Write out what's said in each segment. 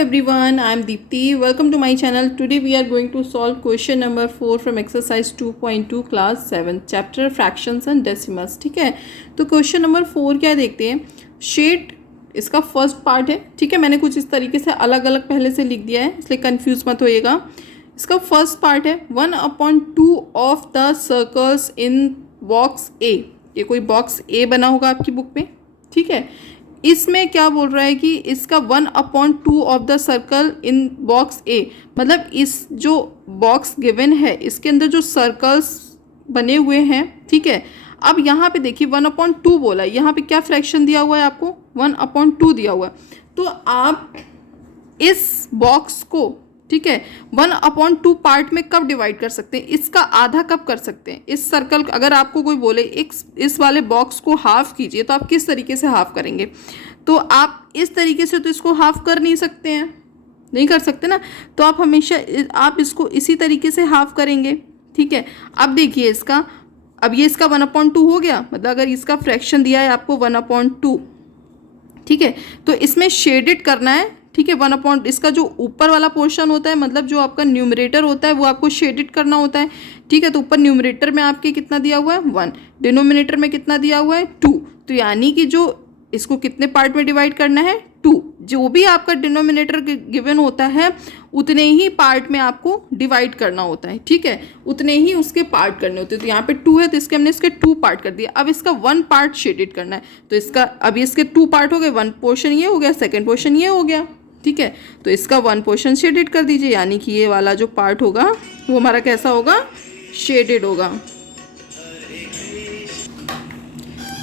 everyone, I am Deepti. Welcome to my channel. Today we are going to solve question number 4 from exercise 2.2 class 7 chapter fractions and decimals. ठीक है, तो question number 4 क्या देखते हैं. Shade इसका first part है. ठीक है, मैंने कुछ इस तरीके से अलग अलग पहले से लिख दिया है, इसलिए कंफ्यूज मत होइएगा. इसका फर्स्ट पार्ट है 1/2 of the circles in box A. ये कोई बॉक्स ए बना होगा आपकी बुक में. ठीक है, इसमें क्या बोल रहा है कि इसका 1/2 of the circle in box A, मतलब इस जो बॉक्स गिवन है इसके अंदर जो सर्कल्स बने हुए हैं. ठीक है, अब यहाँ पे देखिए 1/2 बोला है, यहाँ पे क्या फ्रैक्शन दिया हुआ है आपको, 1/2 दिया हुआ है. तो आप इस बॉक्स को, ठीक है, 1/2 पार्ट में कब डिवाइड कर सकते हैं, इसका आधा कब कर सकते हैं. इस सर्कल, अगर आपको कोई बोले इस वाले बॉक्स को हाफ कीजिए, तो आप किस तरीके से हाफ करेंगे. तो आप इस तरीके से तो इसको हाफ कर नहीं सकते हैं, नहीं कर सकते ना. तो आप हमेशा आप इसको इसी तरीके से हाफ करेंगे. ठीक है, अब देखिए इसका, अब ये इसका 1/2 हो गया, मतलब अगर इसका फ्रैक्शन दिया है आपको 1/2. ठीक है, तो इसमें शेडेड करना है. ठीक है, 1/, इसका जो ऊपर वाला पोर्शन होता है, मतलब जो आपका न्यूमरेटर होता है, वो आपको शेडेड करना होता है. ठीक है, तो ऊपर न्यूमरेटर में आपके कितना दिया हुआ है 1, डिनोमिनेटर में कितना दिया हुआ है 2. तो यानी कि जो इसको कितने पार्ट में डिवाइड करना है 2. जो भी आपका डिनोमिनेटर गिवन होता है उतने ही पार्ट में आपको डिवाइड करना होता है. ठीक है, उतने ही उसके पार्ट करने होते हैं. तो यहाँ पे 2 है, तो इसके हमने इसके 2 पार्ट कर दिया. अब इसका 1 पार्ट शेडेड करना है. तो इसका अभी इसके 2 पार्ट हो गए, 1 पोर्शन ये हो गया, सेकेंड पोर्शन ये हो गया. ठीक है, तो इसका 1 पोर्शन शेडेड कर दीजिए, यानी कि ये वाला जो पार्ट होगा वो हमारा कैसा होगा, शेडेड होगा.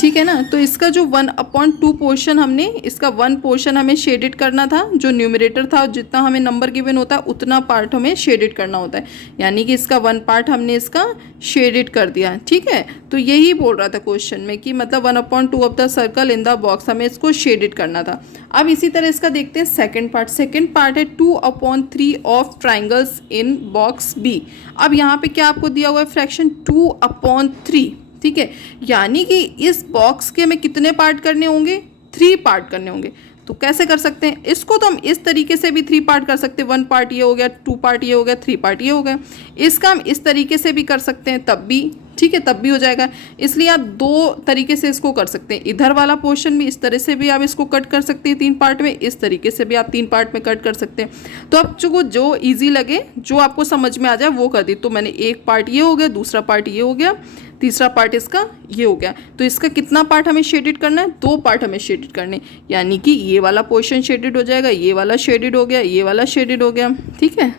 ठीक है ना. तो इसका जो 1/2 पोर्शन, हमने इसका 1 पोर्शन हमें शेडेड करना था, जो न्यूमरेटर था, जितना हमें नंबर गिवन होता है उतना पार्ट हमें शेडेड करना होता है. यानी कि इसका 1 पार्ट हमने इसका शेडेड कर दिया. ठीक है, तो यही बोल रहा था क्वेश्चन में कि मतलब 1/2 of the circle in the box, हमें इसको शेडेड करना था. अब इसी तरह इसका देखते हैं सेकेंड पार्ट. सेकेंड पार्ट है 2/3 of triangles in box B. अब यहाँ पे क्या आपको दिया हुआ है फ्रैक्शन 2/3. ठीक है, यानी कि इस बॉक्स के हमें कितने पार्ट करने होंगे, 3 पार्ट करने होंगे. तो कैसे कर सकते हैं इसको, तो हम इस तरीके से भी 3 पार्ट कर सकते हैं. 1 पार्ट ये हो गया, 2 पार्ट ये हो गया, 3 पार्ट ये हो गया. इसका हम इस तरीके से भी कर सकते हैं, तब भी. ठीक है, तब भी हो जाएगा. इसलिए आप 2 तरीके से इसको कर सकते हैं. इधर वाला पोर्शन भी इस तरह से भी आप इसको कट कर सकते हैं 3 पार्ट में, इस तरीके से भी आप 3 पार्ट में कट कर सकते हैं. तो आपको जो ईजी लगे, जो आपको समझ में आ जाए वो कर दी. तो मैंने एक पार्ट ये हो गया, दूसरा पार्ट ये हो गया, तीसरा पार्ट इसका ये हो गया. तो इसका कितना पार्ट हमें शेडेड करना है, 2 पार्ट हमें शेडेड करने. यानी कि ये वाला पोर्शन शेडेड हो जाएगा, ये वाला शेडेड हो गया, ये वाला शेडेड हो गया. ठीक है,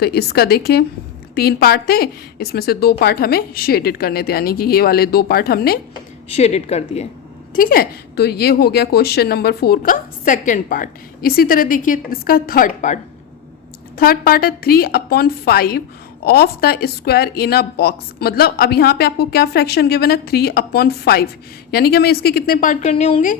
तो इसका देखिए 3 पार्ट थे, इसमें से 2 पार्ट हमें शेडेड करने थे, यानी कि ये वाले 2 पार्ट हमने शेडेड कर दिए. ठीक है, तो ये हो गया क्वेश्चन नंबर 4 का सेकेंड पार्ट. इसी तरह देखिए इसका थर्ड पार्ट. थर्ड पार्ट है 3/5 of the square in a box. मतलब अब यहाँ पे आपको क्या फ्रैक्शन गिवन है 3/5, यानी कि हमें इसके कितने पार्ट करने होंगे,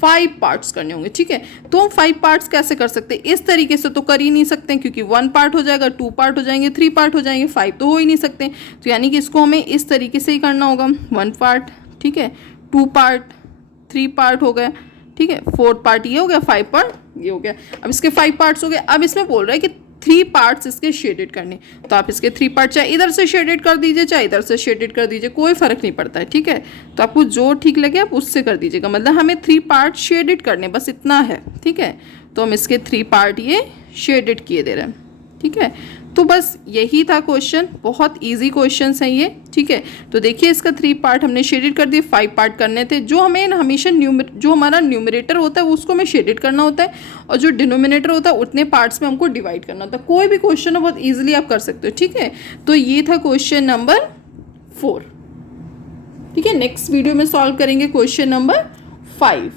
5 पार्ट्स करने होंगे. ठीक है, तो हम 5 पार्ट्स कैसे कर सकते हैं, इस तरीके से तो कर ही नहीं सकते, क्योंकि 1 पार्ट हो जाएगा, 2 पार्ट हो जाएंगे, 3 पार्ट हो जाएंगे, 5 तो हो ही नहीं सकते. तो यानी कि इसको हमें इस तरीके से ही करना होगा. 1 पार्ट, ठीक है, 2 पार्ट, 3 पार्ट हो गया. ठीक है, 4 पार्ट ये हो गया, 5 पार्ट ये हो गया. अब इसके 5 पार्ट्स हो गए. अब इसमें बोल रहा है कि 3 पार्ट्स इसके शेडेड करने. तो आप इसके 3 पार्ट चाहे इधर से शेडेड कर दीजिए, चाहे इधर से शेडेड कर दीजिए, कोई फ़र्क नहीं पड़ता है. ठीक है, तो आपको जो ठीक लगे आप उससे कर दीजिएगा. मतलब हमें 3 पार्ट शेडेड करने, बस इतना है. ठीक है, तो हम इसके 3 पार्ट ये शेडेड किए दे रहे हैं. ठीक है, तो बस यही था क्वेश्चन. बहुत इजी क्वेश्चन है ये. ठीक है, तो देखिए इसका 3 पार्ट हमने शेडेड कर दिए, 5 पार्ट करने थे. जो हमें हमेशा जो हमारा न्यूमरेटर होता है उसको हमें शेडेड करना होता है, और जो डिनोमिनेटर होता है उतने पार्ट्स में हमको डिवाइड करना होता है. कोई भी क्वेश्चन है बहुत ईजिली आप कर सकते हो. ठीक है, तो ये था क्वेश्चन नंबर 4. ठीक है, नेक्स्ट वीडियो में सॉल्व करेंगे क्वेश्चन नंबर 5.